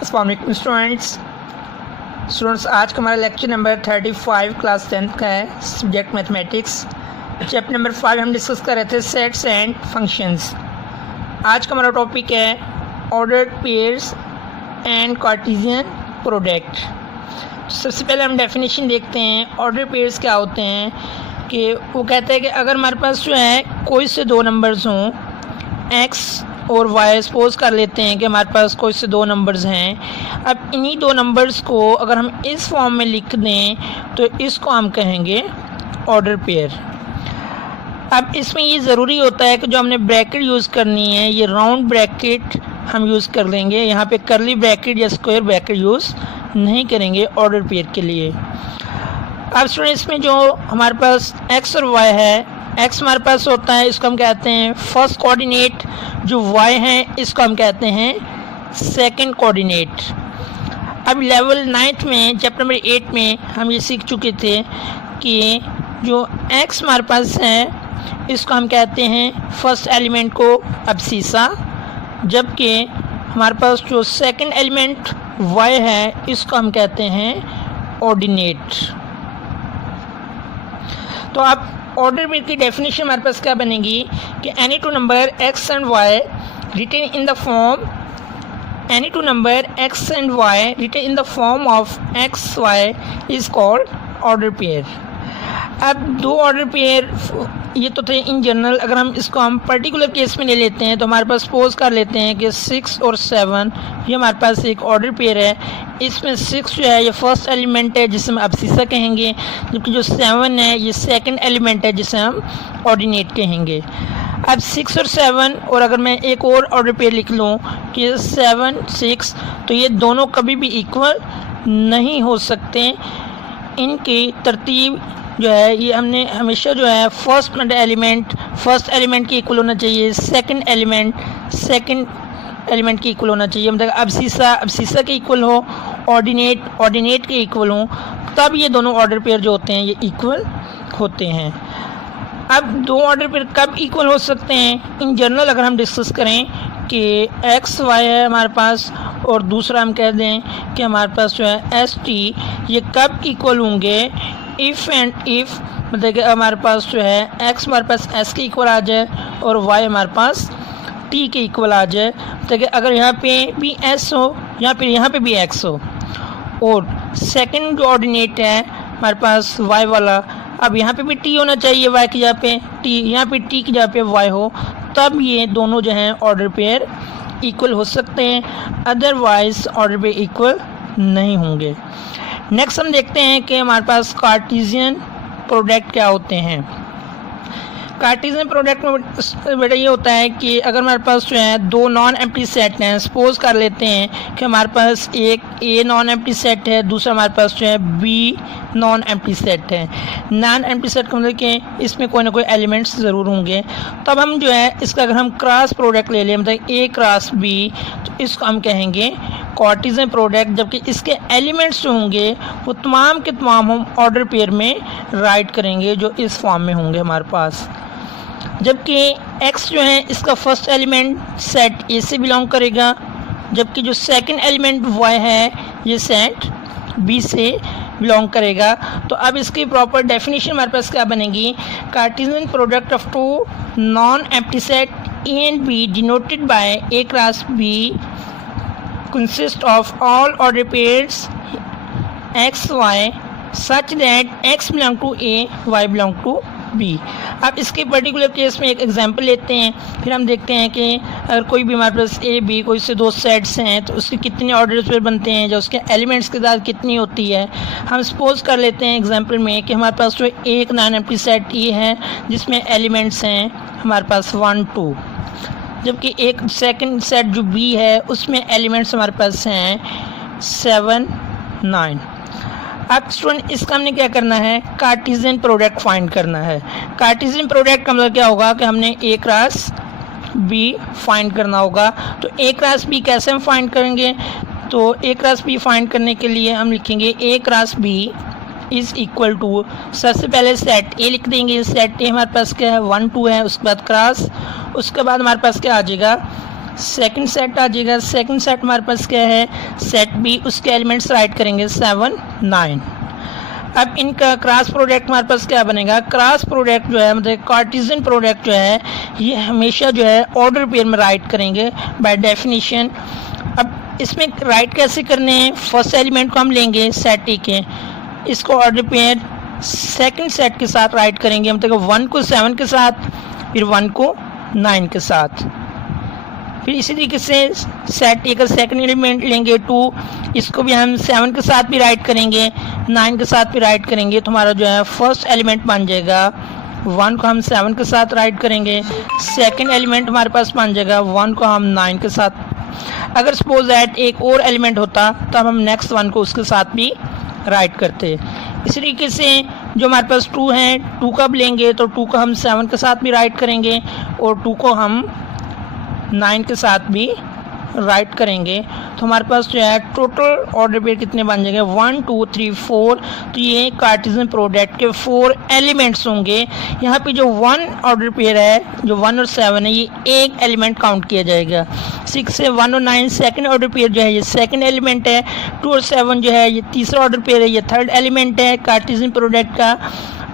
अस्सलाम वालेकुम स्टूडेंट्स, आज का हमारा लेक्चर नंबर 35 क्लास 10th का है। सब्जेक्ट मैथमेटिक्स, चैप्टर नंबर 5 हम डिस्कस कर रहे थे सेट्स एंड फंक्शंस। आज का हमारा टॉपिक है ordered pairs and Cartesian product. सबसे पहले हम डेफिनेशन देखते हैं। ऑर्डर पेयर्स क्या होते हैं कि वो कहते हैं कि अगर हमारे पास जो है कोई से दो नंबर्स हों x और y, सपोज कर लेते हैं कि हमारे पास कोई से दो नंबर्स हैं। अब इन्हीं दो नंबर्स को अगर हम इस फॉर्म में लिख दें तो इसको हम कहेंगे ऑर्डर पेयर। अब इसमें ये ज़रूरी होता है कि जो हमने ब्रैकेट यूज़ करनी है ये राउंड ब्रैकेट हम यूज़ कर लेंगे, यहाँ पे करली ब्रैकेट या स्क्वायर ब्रैकेट यूज़ नहीं करेंगे ऑर्डर पेयर के लिए। अब स्टूडेंट्स में जो हमारे पास x और y है, x हमारे पास होता है, इसको हम कहते हैं फर्स्ट कोऑर्डिनेट, जो y है इसको हम कहते हैं सेकंड कोऑर्डिनेट। अब लेवल 9th में चैप्टर नंबर 8 में हम ये सीख चुके थे कि जो x हमारे पास है इसको हम कहते हैं फर्स्ट एलिमेंट को अब्सीसा, जबकि हमारे पास जो सेकंड एलिमेंट y है इसको हम कहते हैं ऑर्डिनेट। तो अब ऑर्डर पेयर की डेफिनेशन हमारे पास क्या बनेगी कि any two number x and y written in the form in the form of x y is called order pair। अब दो ऑर्डर पेयर ये तो थे इन जनरल। अगर हम इसको हम पर्टिकुलर केस में ले लेते हैं तो हमारे पास सपोज कर लेते हैं कि 6 और 7 ये हमारे पास एक ऑर्डर पेयर है। इसमें 6 जो है ये फर्स्ट एलिमेंट है जिसे हम अब्सीसा कहेंगे, जबकि जो 7 है ये सेकंड एलिमेंट है जिसे हम ऑर्डिनेट कहेंगे। अब 6 और 7 और अगर मैं एक और ऑर्डर पेयर लिख लूँ कि 7 6, तो ये दोनों कभी भी इक्वल नहीं हो सकते। इनकी तरतीब जो है ये हमने हमेशा जो है फर्स्ट एलिमेंट की इक्वल होना चाहिए, सेकंड एलिमेंट की इक्वल होना चाहिए, मतलब अब्सीसा के इक्वल हो, ऑर्डिनेट के इक्वल हो, तब ये दोनों ऑर्डर पेयर जो होते हैं ये इक्वल होते हैं। अब दो ऑर्डर पेयर कब इक्वल हो सकते हैं इन जनरल अगर हम डिस्कस करें कि एक्स वाई है हमारे पास और दूसरा हम कह दें कि हमारे पास जो है एस टी, ये कब इक्वल होंगे इफ़ मतलब कि हमारे पास जो है एक्स हमारे पास एस के इक्वल आ जाए और वाई हमारे पास टी के इक्वल आ जाए। तो कि अगर यहाँ पे भी एस हो यहाँ पे भी एक्स हो और सेकंड जो ऑर्डिनेट है हमारे पास वाई वाला, अब यहाँ पे भी टी होना चाहिए वाई की जगह पे टी, यहाँ पे टी की जगह पे वाई हो, तब ये दोनों जो हैं ऑर्डर पेयर इक्वल हो सकते हैं, अदरवाइज ऑर्डर पेयर इक्वल नहीं होंगे। नेक्स्ट हम देखते हैं कि हमारे पास कार्टेशियन प्रोडक्ट क्या होते हैं। कार्टेशियन प्रोडक्ट में बेटा ये होता है कि अगर हमारे पास जो है दो नॉन एम्प्टी सेट हैं, सपोज कर लेते हैं कि हमारे पास एक ए नॉन एम्प्टी सेट है, दूसरा हमारे पास जो है बी नॉन एम्प्टी सेट है। नॉन एम्प्टी सेट का मतलब कि इसमें कोई ना कोई एलिमेंट्स ज़रूर होंगे। तब हम जो है इसका अगर हम क्रॉस प्रोडक्ट ले लें, मतलब ए क्रॉस बी, तो इसको हम कहेंगे कार्टेशियन प्रोडक्ट, जबकि इसके एलिमेंट्स जो होंगे वो तमाम के तमाम हम ऑर्डर पेयर में राइट करेंगे जो इस फॉर्म में होंगे हमारे पास। जबकि x जो है इसका फर्स्ट एलिमेंट सेट ए से बिलोंग करेगा, जबकि जो सेकंड एलिमेंट y है ये सेट b से बिलोंग करेगा। तो अब इसकी प्रॉपर डेफिनेशन हमारे पास क्या बनेगी, Cartesian product of two non empty set a and b denoted by a cross b consist of all order pairs x y such that x belong to a y belong to b। अब इसके particular case में एक example लेते हैं, फिर हम देखते हैं कि अगर कोई भी हमारे पास ए बी कोई से दो सेट्स हैं तो उसके कितने ऑर्डर पेयर बनते हैं, जो उसके एलिमेंट्स की तादाद कितनी होती है। हम सपोज कर लेते हैं एग्जांपल में कि हमारे पास जो एक नॉन एम्प्टी सेट ए है जिसमें एलिमेंट्स हैं हमारे पास 1 2, जबकि एक सेकंड सेट जो बी है उसमें एलिमेंट्स हमारे पास हैं 7 9। अब स्टूडेंट इसका हमने क्या करना है, कार्टेशियन प्रोडक्ट फाइंड करना है। कार्टेशियन प्रोडक्ट का मतलब क्या होगा कि हमने ए क्रॉस बी फाइंड करना होगा। तो ए क्रॉस बी कैसे हम फाइंड करेंगे, तो ए क्रॉस बी फाइंड करने के लिए हम लिखेंगे A cross B is equal to, सबसे पहले सेट ए लिख देंगे। सेट ए हमारे पास क्या है 1 2 है, उसके बाद क्रॉस, उसके बाद हमारे पास क्या आ जाएगा सेकंड सेट आ जाएगा। सेकंड सेट हमारे पास क्या है, सेट बी, उसके एलिमेंट्स राइट करेंगे 7 9। अब इनका क्रॉस प्रोडक्ट हमारे पास क्या बनेगा, क्रॉस प्रोडक्ट जो है मतलब कार्टेशियन प्रोडक्ट जो है ये हमेशा जो है ऑर्डर पेयर में राइट करेंगे बाय डेफिनेशन। अब इसमें राइट कैसे करने हैं, फर्स्ट एलिमेंट को हम लेंगे सेट ए के, इसको ऑर्डर पेयर सेकंड सेट के साथ राइट करेंगे, मतलब 1 को 7 के साथ, फिर 1 को 9 के साथ। फिर इसी तरीके से सेट ए का सेकंड एलिमेंट लेंगे 2, इसको भी हम 7 के साथ भी राइट करेंगे, 9 के साथ भी राइट करेंगे, तो हमारा जो है फर्स्ट एलिमेंट बन जाएगा 1 को हम 7 के साथ राइट करेंगे, सेकंड एलिमेंट हमारे पास बन जाएगा 1 को हम 9 के साथ। अगर सपोज दैट एक और एलिमेंट होता तब हम नेक्स्ट 1 को उसके साथ भी राइट करते। इसी तरीके से जो हमारे पास 2 हैं, 2 कब लेंगे तो 2 को हम 7 के साथ भी राइट करेंगे और 2 को हम 9 के साथ भी राइट करेंगे, तो हमारे पास जो है टोटल ऑर्डर पेयर कितने बन जाएंगे 1 2 3 4। तो ये कार्टेशियन प्रोडक्ट के 4 एलिमेंट्स होंगे। यहाँ पे जो 1 ऑर्डर पेयर है, जो 1 और 7 है, ये एक एलिमेंट काउंट किया जाएगा। 6 से 1 और 9 सेकंड ऑर्डर पेयर जो है ये सेकंड एलिमेंट है। 2 और 7 जो है ये तीसरा ऑर्डर पेयर है, ये थर्ड एलिमेंट है कार्टेशियन प्रोडक्ट का।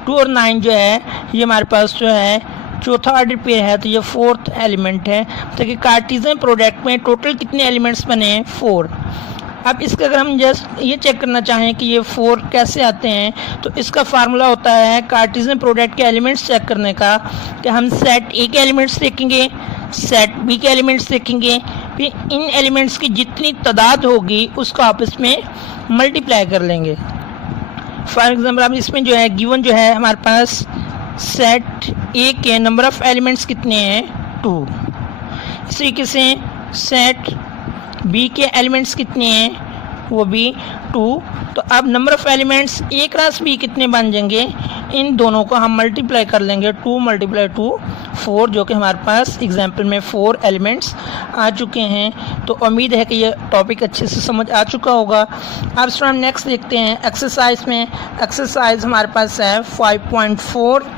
2 और 9 जो है ये हमारे पास जो है चौथा ऑर्डर पेयर है, तो ये फोर्थ एलिमेंट है। तो कि कार्टेशियन प्रोडक्ट में टोटल कितने एलिमेंट्स बने हैं 4। अब इसका अगर हम जस्ट ये चेक करना चाहें कि ये 4 कैसे आते हैं, तो इसका फार्मूला होता है कार्टेशियन प्रोडक्ट के एलिमेंट्स चेक करने का कि हम सेट ए के एलिमेंट्स देखेंगे, सेट बी के एलिमेंट्स देखेंगे, फिर इन एलिमेंट्स की जितनी तादाद होगी उसको आपस में मल्टीप्लाई कर लेंगे। फॉर एग्जाम्पल अब इसमें जो है गिवन जो है हमारे पास सेट ए के नंबर ऑफ एलिमेंट्स कितने हैं 2। इस तरीके से सेट बी के एलिमेंट्स कितने हैं वो भी 2। तो अब number of elements a cross b कितने बन जाएंगे, इन दोनों को हम मल्टीप्लाई कर लेंगे 2 × 2 4, जो कि हमारे पास एग्जाम्पल में 4 एलिमेंट्स आ चुके हैं। तो उम्मीद है कि ये टॉपिक अच्छे से समझ आ चुका होगा। अब स्टूडेंट नेक्स्ट देखते हैं एक्सरसाइज में। एक्सरसाइज हमारे पास है 5.4।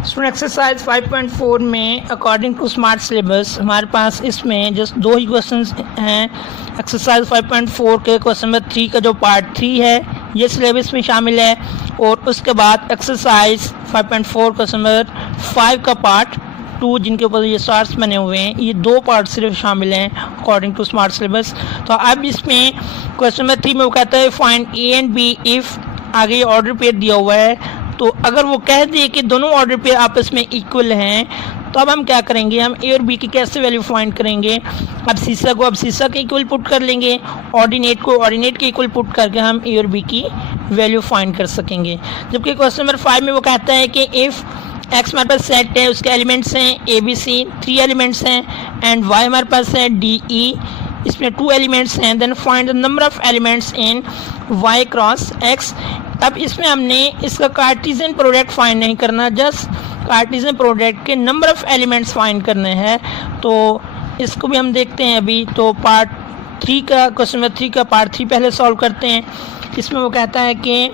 स्टूडेंट एक्सरसाइज 5.4 में अकॉर्डिंग टू स्मार्ट सिलेबस हमारे पास इसमें जस्ट 2 ही क्वेश्चंस हैं। एक्सरसाइज 5.4 के क्वेश्चन नंबर 3 का जो पार्ट 3 है ये सिलेबस में शामिल है, और उसके बाद एक्सरसाइज 5.4 क्वेश्चन नंबर 5 का पार्ट 2 जिनके ऊपर ये स्टार्स बने हुए हैं, ये 2 पार्ट सिर्फ शामिल हैं अकॉर्डिंग टू स्मार्ट सिलेबस। तो अब इसमें क्वेश्चन नंबर 3 में वो कहता है find a and b if, आगे ऑर्डर पेयर दिया हुआ है, तो अगर वो कह दे कि दोनों ऑर्डर पेयर आपस में इक्वल हैं तो अब हम क्या करेंगे, हम ए और बी की कैसे वैल्यू फाइंड करेंगे। अब सीसा को अब सीसा के इक्वल पुट कर लेंगे, ऑर्डिनेट को ऑर्डिनेट के इक्वल पुट करके हम ए और बी की वैल्यू फाइंड कर सकेंगे। जबकि क्वेश्चन नंबर 5 में वो कहता है कि इफ़ एक्स हमारे पास सेट है, उसके एलिमेंट्स हैं ए बी सी, 3 एलिमेंट्स हैं, एंड वाई हमारे पास है डी ई, इसमें 2 एलिमेंट्स हैं, then find the number of elements in y cross x। अब इसमें हमने इसका कार्टेशियन प्रोडक्ट फाइंड नहीं करना, जस्ट कार्टेशियन प्रोडक्ट के नंबर ऑफ एलिमेंट्स फाइंड करने हैं। तो इसको भी हम देखते हैं अभी। तो पार्ट 3 का क्वेश्चन नंबर 3 का पार्ट 3 पहले सॉल्व करते हैं। इसमें वो कहता है कि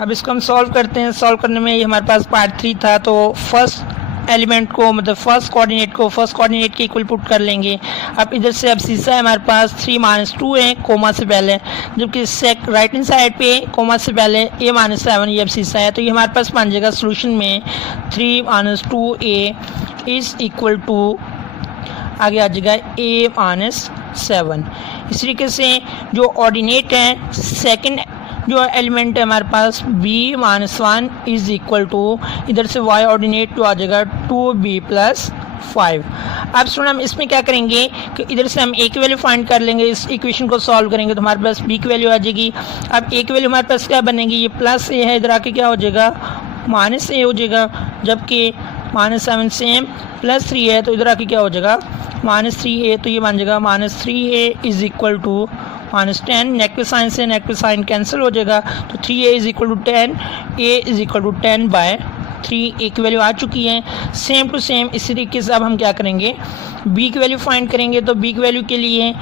अब इसको हम सॉल्व करते हैं। सॉल्व करने में ये हमारे पास पार्ट 3 था, तो फर्स्ट एलिमेंट को मतलब फर्स्ट कोऑर्डिनेट के इक्वल पुट कर लेंगे। अब इधर से अब सीसा है हमारे पास 3 - 2 है कोमा से पहले, जबकि राइट हैंड साइड पे कोमा से पहले a - 7 ये अब सीसा है, तो ये हमारे पास बन जाएगा सोल्यूशन में 3 - 2a इज इक्वल टू आगे आ जाएगा a - 7। इस तरीके से जो ऑर्डिनेट है सेकंड जो एलिमेंट है हमारे पास b - 1 इज इक्वल टू इधर से y ऑर्डिनेट तो आ जाएगा 2b + 5। अब स्टूडेंट हम इसमें क्या करेंगे कि इधर से हम a की वैल्यू फाइंड कर लेंगे, इस इक्वेशन को सॉल्व करेंगे तो हमारे पास b की वैल्यू आ जाएगी। अब a की वैल्यू हमारे पास क्या बनेगी, ये प्लस a है, इधर आके क्या हो जाएगा -a हो जाएगा, जबकि -7 सेम +3 है तो इधर आके क्या हो जाएगा -3a, तो ये बन जाएगा -3a is equal to -10, negative sign से नेगेटिव साइन कैंसिल हो जाएगा, तो 3a is equal to 10, a is equal to 10/3। 3 एक वैल्यू आ चुकी है। सेम टू सेम इसी तरीके से अब हम क्या करेंगे, बी की वैल्यू फाइंड करेंगे। तो बी की वैल्यू के लिए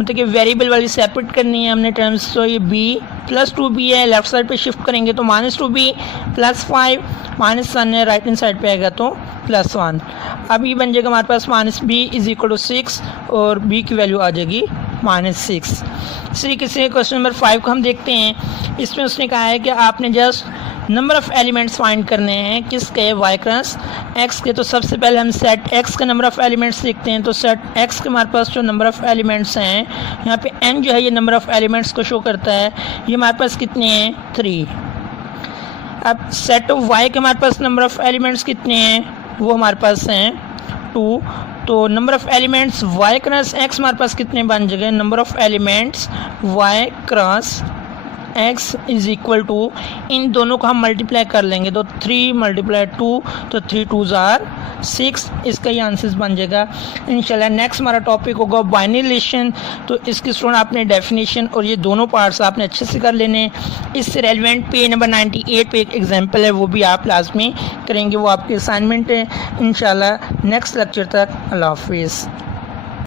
मतलब कि वेरिएबल वाली सेपरेट करनी है हमने टर्म्स। तो ये b प्लस 2b है, लेफ्ट साइड पे शिफ्ट करेंगे तो -2b प्लस 5 -1 है, राइट हैंड साइड पे आएगा तो +1। अब ये बन जाएगा हमारे पास -b = 6 और b की वैल्यू आ जाएगी -6। इस तरीके से क्वेश्चन नंबर 5 को हम देखते हैं। इसमें उसने कहा है कि आपने just number of elements find करने हैं किसके, y क्रॉस x के। तो सबसे पहले हम सेट x का नंबर ऑफ़ एलिमेंट्स देखते हैं। तो सेट x के हमारे पास जो नंबर ऑफ़ एलिमेंट्स हैं, यहाँ पे n जो है ये नंबर ऑफ़ एलिमेंट्स को शो करता है। ये हमारे पास कितने हैं, 3। अब सेट ऑफ y के हमारे पास नंबर ऑफ़ एलिमेंट्स कितने हैं, वो हमारे पास हैं 2। तो number of elements y cross x हमारे पास कितने बन जाएंगे, number of elements y cross x = इन दोनों को हम मल्टीप्लाई कर लेंगे। तो 3 × 2 तो 3 2s are 6, इसका ही आंसर बन जाएगा इंशाल्लाह। नेक्स्ट हमारा टॉपिक होगा बाइनरी रिलेशन। तो इसकी स्टूडेंट आपने डेफिनेशन और ये दोनों पार्ट्स आपने अच्छे से कर लेने। इससे रेलिवेंट पेज नंबर 98 पे एक एग्जाम्पल है, वो भी आप क्लास में करेंगे, वो आपकी असाइनमेंट है इंशाल्लाह। नेक्स्ट लेक्चर तक अल्लाह हाफिज़।